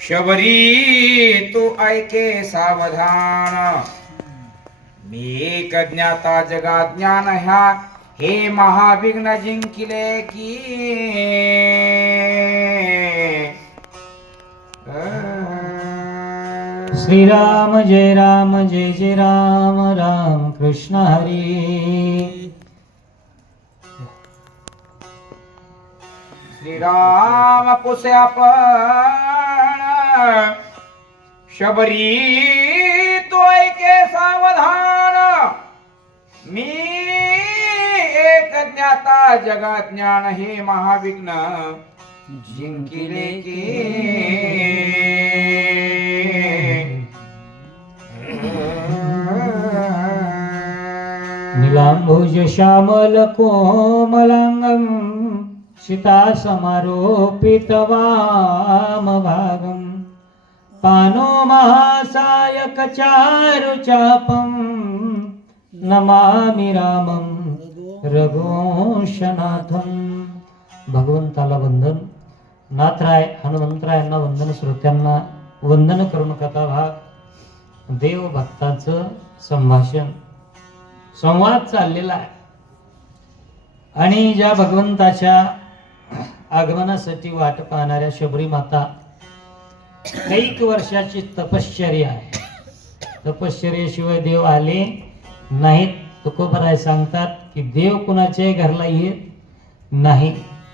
शबरी तू ऐके सावधान. मी एक ज्ञाता जगात ज्ञान ह्या हे महाविघ्न जिंकिले की. श्रीराम जय राम जय जय राम राम कृष्ण हरी. श्रीराम पुसे आपण. शबरी तो ऐके सावधान। मी एक ज्ञाता जगात ज्ञान हे महाविघ्न जिंकिले की निलांभुज श्यामल कोमलांगम सीता समारोपित वामभागम पानो महासायक चारु चापम नमामि रामम रघुवंशनाथम। भगवंताला वंदन। नाथराय हनुमंतरायांना वंदन श्रोत्यांना वंदन करून कथा भाग देव भक्ताचं संभाषण. संवाद चाललेला आहे. आणि ज्या भगवंताच्या आगमनासाठी वाट पाहणाऱ्या शबरी माता कैक वर्षाची तपश्चर्या. आहे तपश्चर्याशिवाय देव आले नाहीत. तुकोबराय सांगतात की देव कुणाच्याही घरला येत नाही.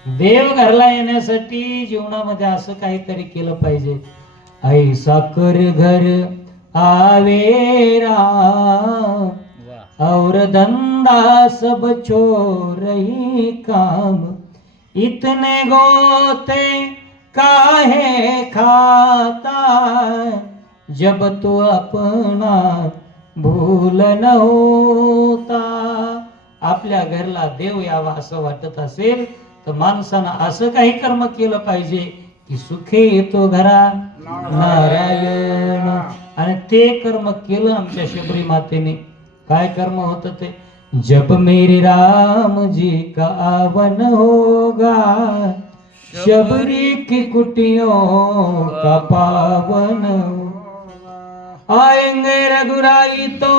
देव घरला येण्यासाठी जीवनामध्ये असं काहीतरी केलं पाहिजे. आई साखर घर आवेरा और धंधा सब छोड़ ही काम. इतने गोते काहे खाता जब तो अपना भूल न होता आपल्या घरला देव यावा असं वाटत असेल तर माणसानं असं काही कर्म केलं पाहिजे की सुखे येतो घरा. नारायण. आणि ते कर्म केलं आमच्या शबरी मातेने. काय कर्म होत ते? जब मेरे राम जी का आवन होगा. शबरी की कुटियों का पावन। आएंगे रघुराई तो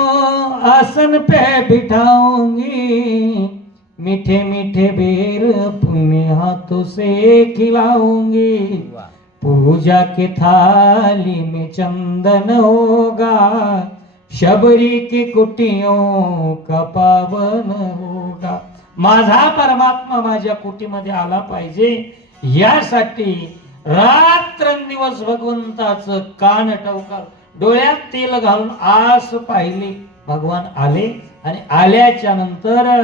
आसन पे बिठाऊंगी। मीठे मीठे बेर अपने हाथों से खिलाऊंगी। पूजा के थाली में चंदन होगा। शबरी की कुटियों का पावन होगा। माझा परमात्मा माझ्या कुटीमध्ये आला पाहिजे. यासाठी रात्रंदिवस भगवंताचं कान टवकार डोळ्यात तेल घालून आस पाहिली. भगवान आले आणि आल्याच्यानंतर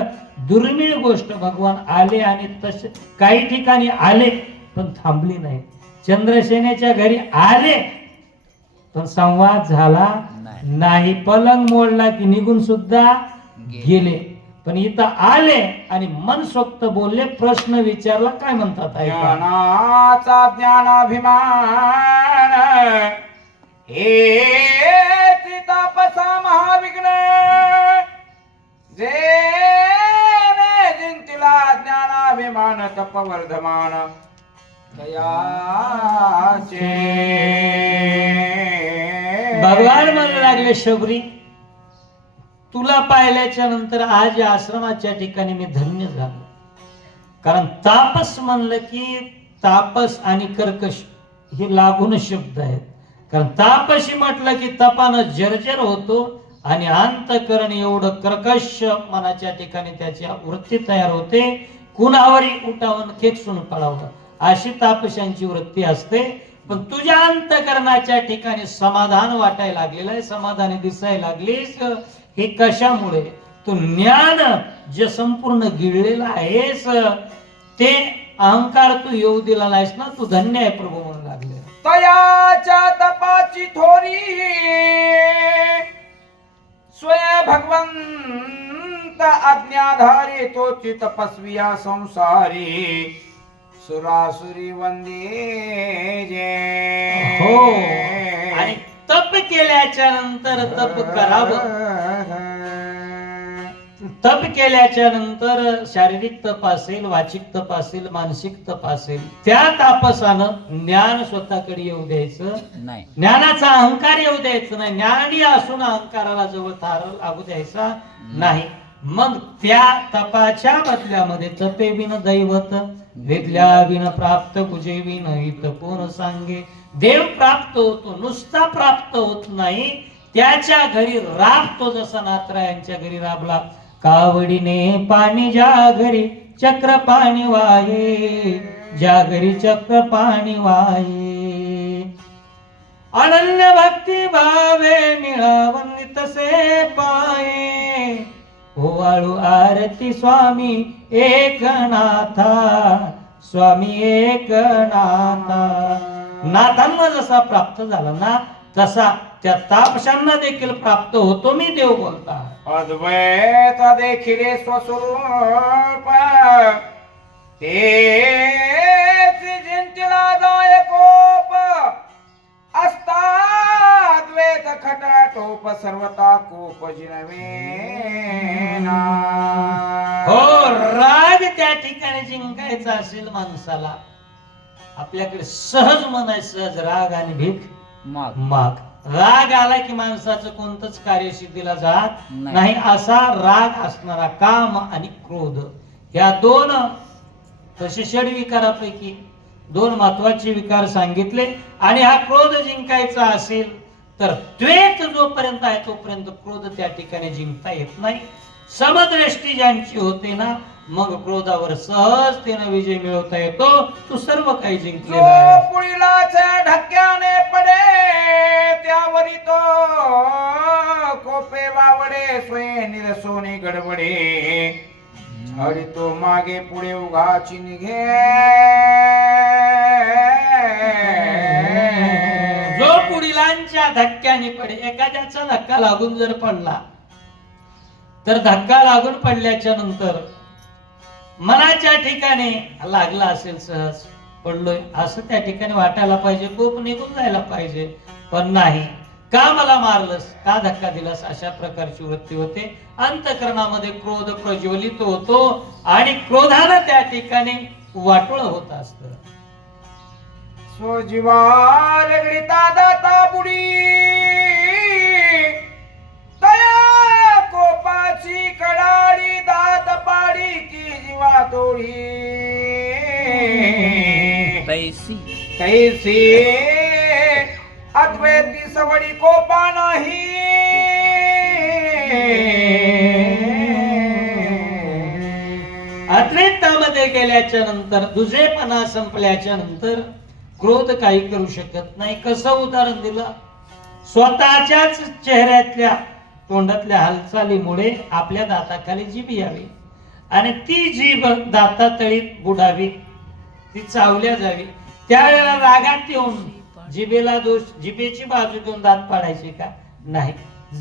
दुर्मिळ गोष्ट भगवान आले आणि तसे काही ठिकाणी आले पण थांबली नाही. चंद्रसेनेच्या घरी आले पण संवाद झाला नाही. पलंग मोडला की निघून सुद्धा गेले. पण इथं आले आणि मनसोक्त बोलले प्रश्न विचारला काय म्हणतात. ज्ञानाचा ज्ञानाभिमान हे तापसा महाविघ्न जे जिंतिला ज्ञानाभिमान तपवर्धमान दयाचे भगवान म्हणू लागले शबरी तुला पाहिल्याच्या नंतर आज या आश्रमाच्या ठिकाणी मी धन्य झालो. कारण तापस म्हणलं की तापस आणि कर्कश हे लागून शब्द आहेत. कारण तापशी म्हटलं की तपानं जर्जर होतो आणि अंतकरण एवढं कर्कश मनाच्या ठिकाणी त्याची वृत्ती तयार होते. कुणावरही उठावून खेकसून पडावं अशी तापशांची वृत्ती असते. पण तुझ्या अंतकरणाच्या ठिकाणी समाधान वाटायला लागलेलं आहे. समाधानी दिसायला लागलीस. हे कशामुळे? तू ज्ञान जे संपूर्ण गिळलेलं आहेस ते अहंकार तू येऊ दिला नाहीस ना तू धन्य आहे प्रभू म्हणून लागले. तयाच्या तपाची थोरी. स्वय भगवंत आज्ञाधारी तोची तपस्विया संसारी. सुरासुरी वंदे जे. हो. आणि तप केल्याच्यानंतर तप करावं. तप केल्याच्यानंतर शारीरिक तप असेल वाचिक तप असेल मानसिक तप असेल त्या तापसानं ज्ञान स्वतःकडे येऊ द्यायचं नाही. ज्ञानाचा अहंकार येऊ द्यायचं नाही. ज्ञानी असून अहंकाराला जवळ थार लागू द्यायचा नाही. मग त्या तपाच्या बदल्यामध्ये तपे बिन दैवत विद्या बिन प्राप्त कुजे बिन हित कोण सांगे? देव प्राप्त होतो नुसता प्राप्त होत नाही. त्याच्या घरी राबतो जसा नात्रा यांच्या घरी राबला. कावडीने पाणी जागरी चक्र पाणी वाहे जागरी चक्र पाणी वाहे अनन्य भक्ती भावे निळावंदी तसे पाये. ओवाळू आरती स्वामी एकनाथा. स्वामी एकनाथा. नाथांना जसा प्राप्त झाला ना तसा त्या तापशांना देखील प्राप्त होतो मी देव बोलता. अद्वैत देखील स्वस्वरूप. तेच जिंतिला दायकोप अस्ताद्वैत खटाटोप सर्वता कोप जिनवेना हो राग त्या ठिकाणी जिंकायचा असेल माणसाला. आपल्याकडे सहज मन आहे सहज राग आणि भीक. मग. माग. राग आला की माणसाचं कोणतंच कार्य सिद्धीला जात नाही. नाही. असा राग असणारा काम आणि क्रोध. या दोन तसे षड विकारापैकी दोन महत्त्वाचे विकार सांगितले. आणि हा क्रोध जिंकायचा असेल तर द्वेष जोपर्यंत आहे तोपर्यंत क्रोध त्या ठिकाणी जिंकता येत नाही. समदृष्टी ज्यांची होते ना मग क्रोधावर सहजतेनं विजय मिळवता येतो. तू सर्व काही जिंकलेला जो आहे. पुढीलाच्या ढक्क्याने पडे त्यावरी तो कोपे वावडे स्वयं निरसोने गडबडे. हरी तो मागे पुढे उगाची निघे. जो पुढीलांच्या धक्क्याने पडे एखाद्याचा धक्का लागून जर पडला तर धक्का लागून पडल्याच्या नंतर मनाच्या ठिकाणी लागला असेल सहज. पडलोय. असं त्या ठिकाणी वाटायला पाहिजे. कोप निघून जायला पाहिजे. पण नाही. का मला मारलंस? का धक्का दिलास? अशा प्रकारची वृत्ती होते. अंतकरणामध्ये क्रोध प्रज्वलित होतो आणि क्रोधानं त्या ठिकाणी वाटोळ होत असतं. स्वजीवा लगडिता दाता बुडी तैसे अद्वैती सवडी कोपा नाही. अद्वैतामध्ये गेल्याच्यानंतर दुजेपणा संपल्याच्या नंतर क्रोध काही करू शकत नाही. कसं उदाहरण दिलं? स्वतःच्याच चेहऱ्यातल्या तोंडातल्या हालचालीमुळे आपल्या दाताखाली जीभ यावी आणि ती जीभ दातातळीत बुडावी ती चावल्या जावी. त्यावेळेला रागात येऊन जिभेला दोष जिभेची बाजू घेऊन दात पाडायचे का? नाही.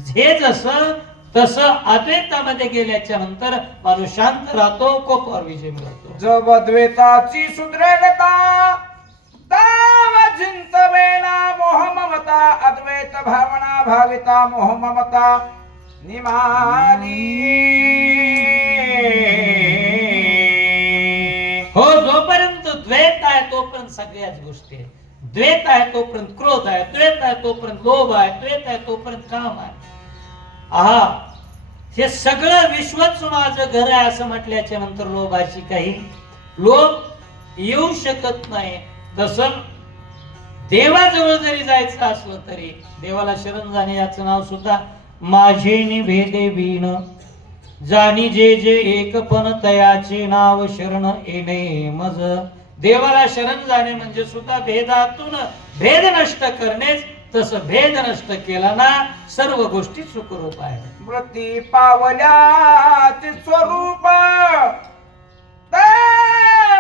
हे जसं तसं अद्वैतामध्ये गेल्याच्यानंतर माणूस शांत राहतो कोपावर विजय मिळवतो जब द्वेताची सुदृढता मोह ममता अद्वैत भावना भाविता मोह ममता निमाली हो जोपर्यंत द्वैत तोपर्यंत सगळ्याच गोष्टी आहेत. द्वेत आहे तोपर्यंत क्रोध आहे द्वेत आहे तोपर्यंत लोभ आहे द्वेत आहे तोपर्यंत काम आहे. आहा हे सगळं विश्वच माझं घर आहे असं म्हटल्याच्या नंतर लोभाची काही लोभ येऊ शकत नाही. तसं देवाजवळ जरी जायचं असलं तरी देवाला शरण जाणे याचं नाव सुद्धा माझे निभेदे विण. जाणी जे जे एकपण तयाचे नाव शरण येणे मज. देवाला शरण जाणे म्हणजे सुद्धा भेदातून भेद नष्ट करणेच तसं भेद नष्ट केला ना सर्व गोष्टी सुखरूप आहे मृती पावल्याचे स्वरूप. ते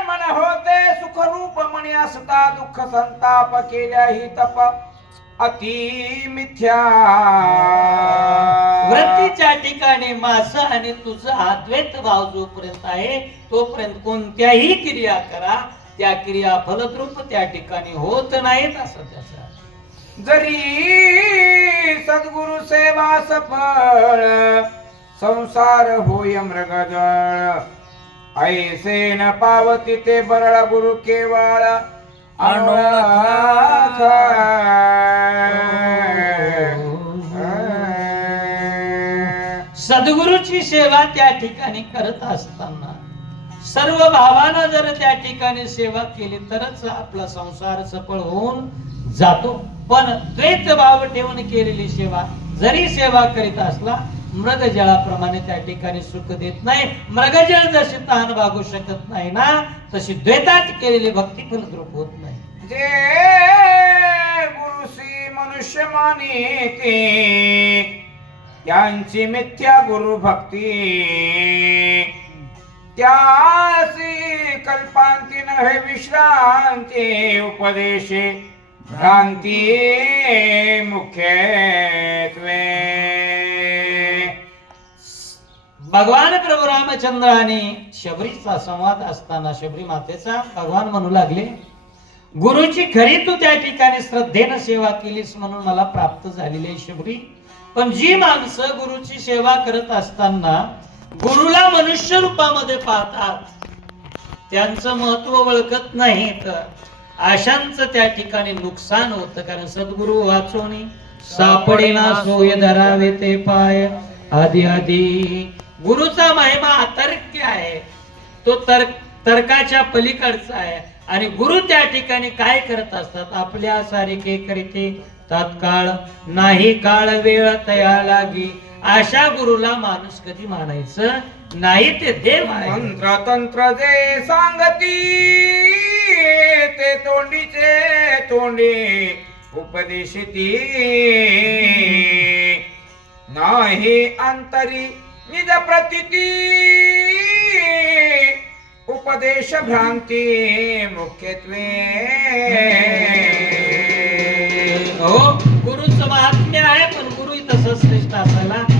मन होते सुखरूप म्हणे असता दुःख संताप केल्याही तप. अति मिथ्या. वृत्तीच्या ठिकाणी माझं आणि तुझं अद्वैत भाव जोपर्यंत आहे तोपर्यंत कोणत्याही क्रिया करा. त्या क्रिया फलद्रूप त्या ठिकाणी होत नाहीत असं त्याचा जरी सद्गुरु सेवा सफळ संसार होय मृगजळ ऐसे न पावती ते बरळ गुरु केवळ. सद्गुरूची सेवा त्या ठिकाणी करत असताना सर्व भावानं जर त्या ठिकाणी सेवा केली तरच आपला संसार सफळ होऊन जातो. पण द्वैत भाव ठेवून केलेली सेवा जरी सेवा करीत असला मृगजळाप्रमाणे त्या ठिकाणी सुख देत नाही. मृगजळ जशी तहान भागू शकत नाही ना तशी द्वैतात केलेली भक्ती पण द्रुप होत नाही. जे गुरुसी मनुष्य मानिते त्यांची मिथ्या गुरु भक्ती. त्यासी कल्पांती हे विश्रांती उपदेशे. भ्रांती मुख्यत्वे भगवान प्रभू रामचंद्र आणि शबरीचा संवाद असताना शबरी मातेचा भगवान म्हणू लागले गुरुची खरी तू त्या ठिकाणी श्रद्धेनं सेवा केलीस म्हणून मला प्राप्त झालेली आहे शबरी. पण जी माणसं गुरुची सेवा करत असताना गुरुला मनुष्य रूपामध्ये पाहतात. त्यांचं महत्त्व ओळखत नाही तर आशांचं त्या ठिकाणी नुकसान होतं कारण सद्गुरु वाचून सापडेना सोय धरावे ते पाय. आधी आधी गुरुचा महिमा अतर्क्य आहे. तो तर्क तर्काच्या पलीकडचा आहे. आणि गुरु त्या ठिकाणी काय करत असतात? आपल्या सारिके करीते तात्काळ नाही काळ वेळ तया लागी. अशा गुरुला माणूस कधी मानायचं? नाही ते देव आहे. मंत्र तंत्र जे सांगती ते तोंडीचे तोंडी उपदेशती. नाही अंतरी निज प्रतीती उपदेश भ्रांती मुख्यत्वे. हो गुरुचं महात्म्य आहे पण गुरु तसं श्रेष्ठ असायला.